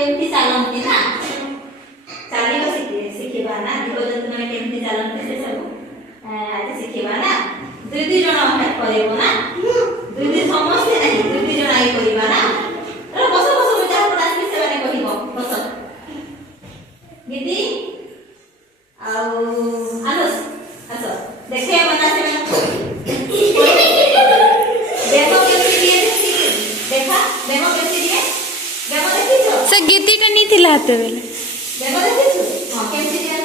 केमती चालंती ना चालिबा शिखिबा ना जीवजंतु माने केमती चालंती से सब आज शिखिबा ना दुई दुई जण करबो ना दुई दुई समस्ते नहीं दुई दुई जण आई करबा ना रे बस बस बुझा पड़ा से माने कहिबो बस दीदी आलस आसो देखे मना से देखो केमती दिए देखा देखो केमती दिए देखो देखिछो से गीतीटा नी थिला हाते बेले देखो देखिछो हां केमती दिए